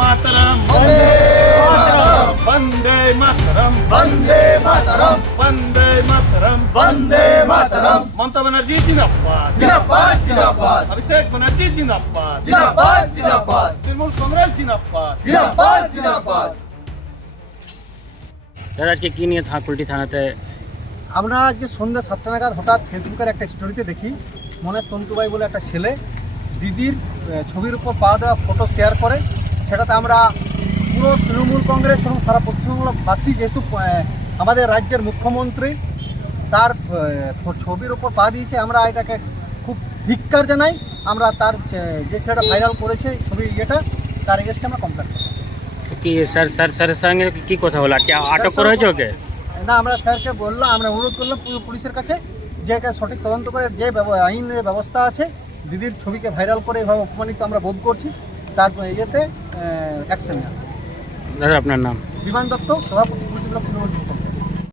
মাতরম বন্দে মাতরম বন্দে মাতরম বন্দে মাতরম বন্দে মাতরম মমতা ব্যানার্জি জিন্দাবাদ জিন্দাবাদ জিন্দাবাদ অভিষেক ব্যানার্জি জিন্দাবাদ জিন্দাবাদ জিন্দাবাদ তৃণমূল কংগ্রেস জিন্দাবাদ জিন্দাবাদ জিন্দাবাদ। দাদা আজকে কি নিয়ে কুলটি থানাতে? আমরা আজকে সন্ধ্যা 7টা নাগাদ হঠাৎ ফেসবুকের একটা স্টোরিতে দেখি মনেশ তন্তুবাই বলে একটা ছেলে দিদির ছবির উপর পাওয়া দেওয়া ফটো শেয়ার করে। সেটাতে আমরা পুরো তৃণমূল কংগ্রেস এবং সারা পশ্চিমবাংলাবাসী, যেহেতু আমাদের রাজ্যের মুখ্যমন্ত্রী তার ছবির উপর পা দিয়েছে, আমরা এটাকে খুব ধিক্কার জানাই। আমরা তার যে ছেলেটা ভাইরাল করেছে এই ছবি তার এগেস্টে আমরা কমপ্লেন করি। কি স্যারের সঙ্গে কি কথা হলো? কি আটক করা হয়েছে ওকে? না, আমরা স্যারকে বললাম, আমরা অনুরোধ করলাম পুলিশের কাছে যে একে সঠিক তদন্ত করে যে আইনের ব্যবস্থা আছে, দিদির ছবিকে ভাইরাল করে এভাবে অপমানিত আমরা বোধ করছি, তার অ্যাকশন নেওয়া। দাদা আপনার নাম? বিমান দত্ত, সভাপতি পুলিশ ব্লক তৃণমূল।